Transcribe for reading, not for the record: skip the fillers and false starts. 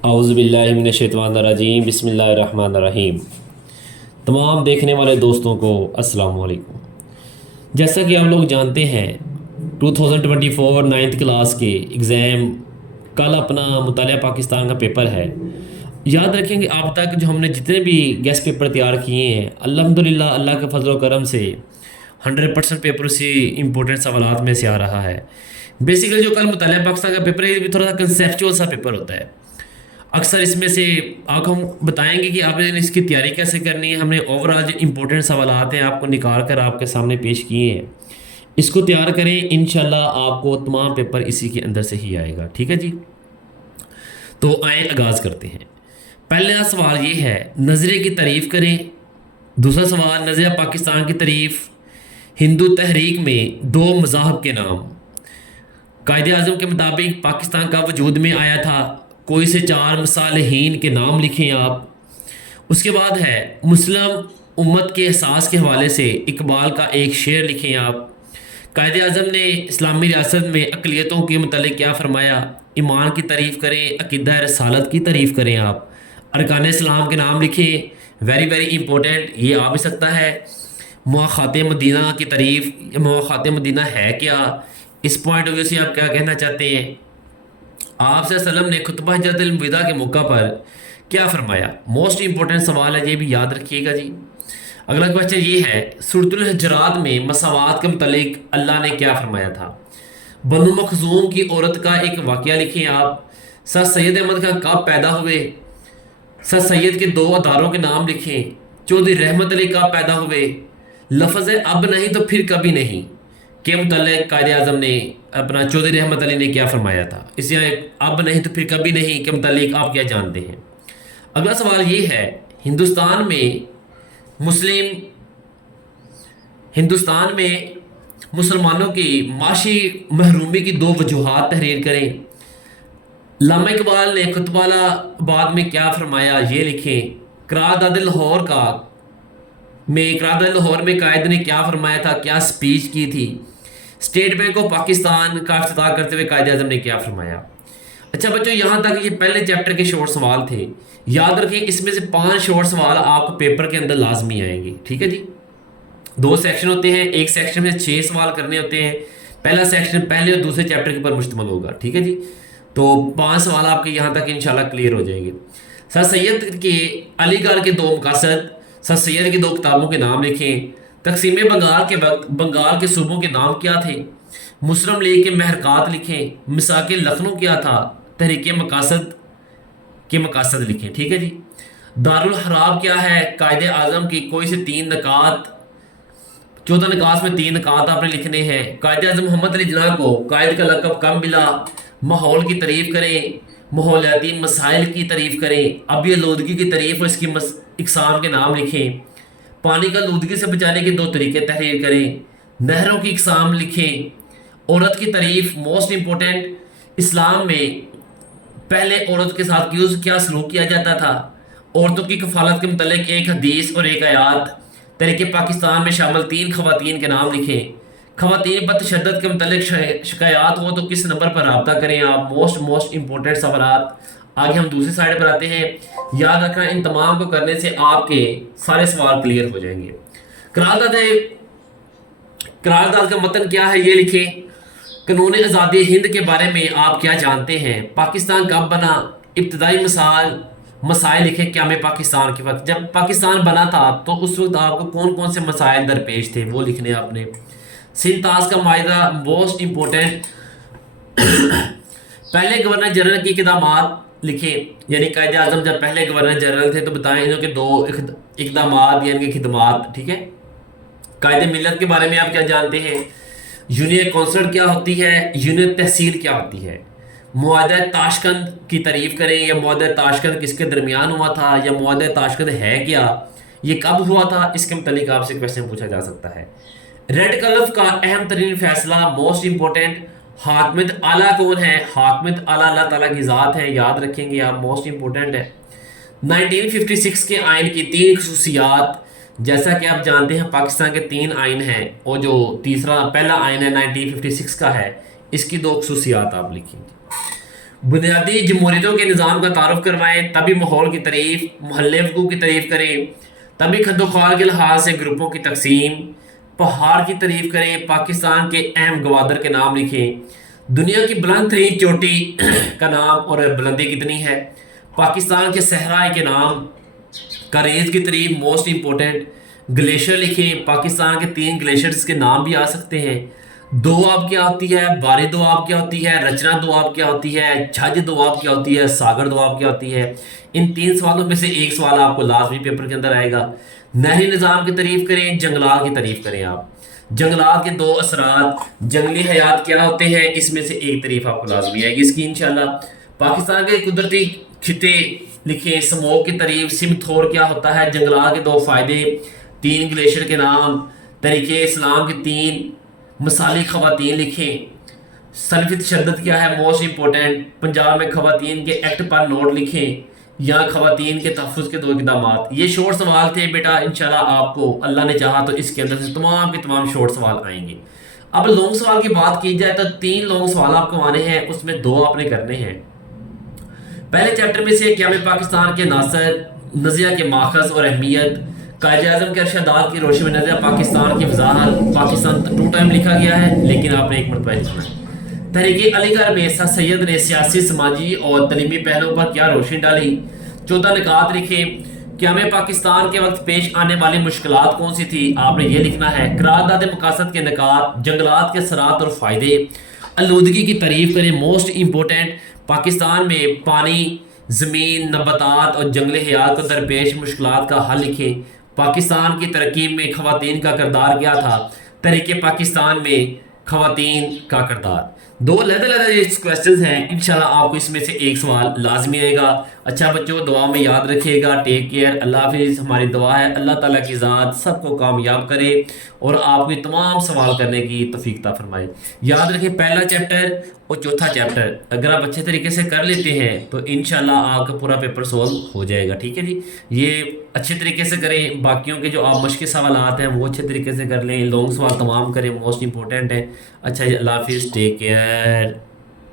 اعوذ باللہ من الشیطان الرجیم، بسم اللہ الرحمن الرحیم۔ تمام دیکھنے والے دوستوں کو السلام علیکم۔ جیسا کہ آپ لوگ جانتے ہیں 2024 9th کلاس کے ایگزام کل اپنا مطالعہ پاکستان کا پیپر ہے۔ یاد رکھیں کہ اب تک جو ہم نے جتنے بھی گیسٹ پیپر تیار کیے ہیں الحمدللہ اللہ کے فضل و کرم سے 100% پیپر اسی امپورٹنٹ سوالات میں سے آ رہا ہے۔ بیسیکلی جو کل مطالعہ پاکستان کا پیپر ہے یہ بھی تھوڑا سا کنسیپچول سا پیپر ہوتا ہے۔ اکثر اس میں سے آپ کو ہم بتائیں گے کہ آپ نے اس کی تیاری کیسے کرنی ہے۔ ہم نے اوورآل جو امپورٹنٹ سوالات ہیں آپ کو نکال کر آپ کے سامنے پیش کیے ہیں، اس کو تیار کریں، انشاءاللہ آپ کو تمام پیپر اسی کے اندر سے ہی آئے گا، ٹھیک ہے جی۔ تو آئیں آغاز کرتے ہیں۔ پہلا سوال یہ ہے، نظریے کی تعریف کریں۔ دوسرا سوال، نظریہ پاکستان کی تعریف۔ ہندو تحریک میں دو مذاہب کے نام۔ قائد اعظم کے مطابق پاکستان کا وجود میں آیا تھا، کوئی سے چار مصالحین کے نام لکھیں آپ۔ اس کے بعد ہے مسلم امت کے احساس کے حوالے سے اقبال کا ایک شعر لکھیں آپ۔ قائد اعظم نے اسلامی ریاست میں اقلیتوں کے متعلق کیا فرمایا؟ ایمان کی تعریف کریں، عقیدہ رسالت کی تعریف کریں آپ۔ ارکان اسلام کے نام لکھیں، ویری امپورٹنٹ، یہ آ بھی سکتا ہے۔ مواخات مدینہ کی تعریف، مواخات مدینہ ہے کیا؟ اس پوائنٹ آف ویو سے آپ کیا کہنا چاہتے ہیں؟ آپ صلی اللہ علیہ وسلم نے خطبہ حجۃ الوداع کے موقع پر کیا فرمایا؟ موسٹ امپورٹنٹ سوال ہے، یہ بھی یاد رکھیے گا جی۔ اگلا کوشچن یہ ہے، سورۃ الحجرات میں مساوات کے متعلق اللہ نے کیا فرمایا تھا؟ بنو مخزوم کی عورت کا ایک واقعہ لکھیں آپ۔ سر سید احمد خان کب پیدا ہوئے؟ سر سید کے دو اداروں کے نام لکھیں۔ چودھری رحمت علی کب پیدا ہوئے؟ لفظ اب نہیں تو پھر کبھی نہیں کے متعلق قائد اعظم نے اپنا چودھری رحمت علی نے کیا فرمایا تھا؟ اس لیے اب نہیں تو پھر کبھی نہیں کے متعلق آپ کیا جانتے ہیں؟ اگلا سوال یہ ہے، ہندوستان میں مسلمانوں کی معاشی محرومی کی دو وجوہات تحریر کریں۔ علامہ اقبال نے خطبہ آباد میں کیا فرمایا؟ یہ لکھیں۔ قرارداد لاہور میں قائد نے کیا فرمایا تھا؟ کیا سپیچ کی تھی؟ اسٹیٹ بینک آف پاکستان کا افتتاح کرتے ہوئے قائد اعظم نے کیا فرمایا؟ اچھا بچوں، یہاں تک یہ پہلے چیپٹر کے شارٹ سوال تھے۔ یاد رکھیں اس میں سے 5 شارٹ سوال آپ کو پیپر کے اندر لازمی آئیں گے، ٹھیک ہے جی۔ 2 سیکشن ہوتے ہیں، ایک سیکشن میں 6 سوال کرنے ہوتے ہیں۔ پہلا سیکشن پہلے اور دوسرے چیپٹر کے اوپر مشتمل ہوگا، ٹھیک ہے جی۔ تو 5 سوال آپ کے یہاں تک انشاءاللہ کلیئر ہو جائیں گے۔ سر سید کے علی گڑھ کے 2 مقاصد، سر سید کی 2 کتابوں کے نام لکھیں۔ تقسیم بنگال کے وقت بنگال کے صوبوں کے نام کیا تھے؟ مسلم لیگ کے محرکات لکھیں۔ مساک لکھنؤ کیا تھا؟ تحریک مقاصد کے مقاصد لکھیں، ٹھیک ہے جی۔ دارالحراب کیا ہے؟ قائد اعظم کی کوئی سے 3 نکات، 14 نکات میں 3 نکات آپ نے لکھنے ہیں۔ قائد اعظم محمد علی جناح کو قائد کا لقب کب ملا؟ ماحول کی تعریف کریں، ماحولیاتی مسائل کی تعریف کریں، آبی آلودگی کی تعریف اور اس کی اقسام کے نام لکھیں۔ پانی کا آلودگی سے بچانے کے 2 طریقے تحریر کریں۔ نہروں کی اقسام لکھیں۔ عورت کی تعریف، موسٹ امپورٹنٹ، اسلام میں پہلے عورت کے ساتھ کیا سلوک کیا جاتا تھا؟ عورتوں کی کفالت کے متعلق ایک حدیث اور ایک آیات۔ تحریک پاکستان میں شامل 3 خواتین کے نام لکھیں۔ خواتین پر تشدد کے متعلق شکایات ہو تو کس نمبر پر رابطہ کریں آپ؟ موسٹ امپورٹنٹ سوالات۔ آگے ہم دوسری سائڈ پر آتے ہیں۔ یاد رکھنا ان تمام کو کرنے سے آپ کے سارے سوال کلیئر ہو جائیں گے۔ قرارداد کا متن کیا ہے؟ یہ لکھیں۔ قانون آزادی ہند کے بارے میں آپ کیا جانتے ہیں؟ پاکستان کب بنا؟ ابتدائی مسائل لکھیں۔ قیام پاکستان کے وقت، جب پاکستان بنا تھا تو اس وقت آپ کو کون سے مسائل درپیش تھے وہ لکھنے آپ نے۔ سندھ طاس کا معاہدہ، موسٹ امپورٹنٹ۔ پہلے گورنر جنرل کی اقدامات لکھیں، یعنی قائد اعظم جب پہلے گورنر جنرل تھے تو بتائیں انہوں کے 2 اقدامات یعنی کہ خدمات، ٹھیک ہے۔ قائد ملت کے بارے میں آپ کیا جانتے ہیں؟ یونین کونسل کیا ہوتی ہے؟ یونین تحصیل کیا ہوتی ہے؟ معاہدہ تاشکند کی تعریف کریں، یا معاہدہ تاشکند کس کے درمیان ہوا تھا، یا معاہدہ تاشکند ہے کیا، یہ کب ہوا تھا، اس کے متعلق آپ سے کویسچن پوچھا جا سکتا ہے۔ ریڈ کلف کا اہم ترین فیصلہ، موسٹ امپورٹنٹ۔ حاکمیت اعلیٰ کون ہے؟ حاکمیت اعلیٰ اللہ تعالیٰ کی ذات ہے، یاد رکھیں گے آپ، موسٹ امپورٹنٹ ہے۔ 1956 کے آئین کی 3 خصوصیات، جیسا کہ آپ جانتے ہیں پاکستان کے 3 آئین ہیں، اور جو پہلا آئین ہے 1956 کا ہے، اس کی 2 خصوصیات آپ لکھیں گے۔ بنیادی جمہوریتوں کے نظام کا تعارف کروائیں، تبھی ماحول کی تعریف، محلے حقوق کی تعریف کریں، تبھی خد و خال کے لحاظ سے گروپوں کی تقسیم، پہاڑ کی تعریف کریں، پاکستان کے اہم گوادر کے نام لکھیں، دنیا کی بلند ترین چوٹی کا نام اور بلندی کتنی ہے، پاکستان کے صحرائے کے نام، کریز کی تعریف، موسٹ امپورٹنٹ، گلیشیئر لکھیں، پاکستان کے 3 گلیشیئرز کے نام بھی آ سکتے ہیں، دوآب کیا ہوتی ہے، باری دوآب کیا ہوتی ہے، رچنا دوآب کیا ہوتی ہے، چھج دوآب کیا ہوتی ہے، ساگر دوآب کیا ہوتی ہے۔ ان 3 سوالوں میں سے ایک سوال آپ کو لازمی پیپر کے اندر آئے گا۔ نہری نظام کی تعریف کریں، جنگلات کی تعریف کریں آپ، جنگلات کے 2 اثرات، جنگلی حیات کیا ہوتے ہیں، اس میں سے ایک تعریف آپ کو لازمی آئے گی اس کی انشاءاللہ۔ پاکستان کے قدرتی خطے لکھیں، سموگ کی تعریف، سمتھور کیا ہوتا ہے، جنگلات کے 2 فائدے، 3 گلیشیئر کے نام، طریقے اسلام کی 3 مثالی خواتین لکھیں، صنفی تشدد کیا ہے، موسٹ امپورٹنٹ، پنجاب میں خواتین کے ایکٹ پر نوٹ لکھیں، یا خواتین کے تحفظ کے 2 اقدامات۔ یہ شورٹ سوال تھے بیٹا، انشاءاللہ آپ کو اللہ نے چاہا تو اس کے اندر سے تمام کے تمام شورٹ سوال آئیں گے۔ اب لانگ سوال کی بات کی جائے تو 3 لانگ سوال آپ کو آنے ہیں، اس میں 2 آپ نے کرنے ہیں۔ پہلے چیپٹر میں سے قیام پاکستان کے ناصر، نظریہ کے ماخذ اور اہمیت، قائد اعظم کے ارشادات کی روشنی میں نظریہ پاکستان کی وضاحت، پاکستان 2 ٹائم لکھا گیا ہے لیکن آپ نے 1 مرتبہ لکھنا ہے۔ تحریک علی گڑھ میں سر سید نے سیاسی، سماجی اور تعلیمی پہلوؤں پر کیا روشنی ڈالی، 14 نکات لکھیں۔ قیام پاکستان کے وقت پیش آنے والی مشکلات کون سی تھی، آپ نے یہ لکھنا ہے۔ قرارداد مقاصد کے نکات، جنگلات کے اثرات اور فائدے، آلودگی کی تعریف کریں، موسٹ امپورٹنٹ، پاکستان میں پانی، زمین، نباتات اور جنگل حیات کو درپیش مشکلات کا حل لکھیں۔ پاکستان کی ترقی میں خواتین کا کردار کیا تھا، تحریک پاکستان میں خواتین کا کردار۔ 2 علیحدہ کویسچنز ہیں، انشاءاللہ آپ کو اس میں سے ایک سوال لازمی آئے گا۔ اچھا بچوں، دعا میں یاد رکھیے گا، ٹیک کیئر، اللہ حافظ۔ ہماری دعا ہے اللہ تعالیٰ کی ذات سب کو کامیاب کرے اور آپ کو تمام سوال کرنے کی توفیق عطا فرمائے۔ یاد رکھیں، پہلا چیپٹر اور چوتھا چیپٹر اگر آپ اچھے طریقے سے کر لیتے ہیں تو انشاءاللہ آپ کا پورا پیپر سولو ہو جائے گا، ٹھیک ہے جی۔ یہ اچھے طریقے سے کریں، باقیوں کے جو آپ مشکل سوالات ہیں وہ اچھے طریقے سے کر لیں، لانگ سوال تمام کریں، موسٹ امپورٹنٹ ہے۔ اچھا جی، اللہ حافظ، ٹیک کیئر۔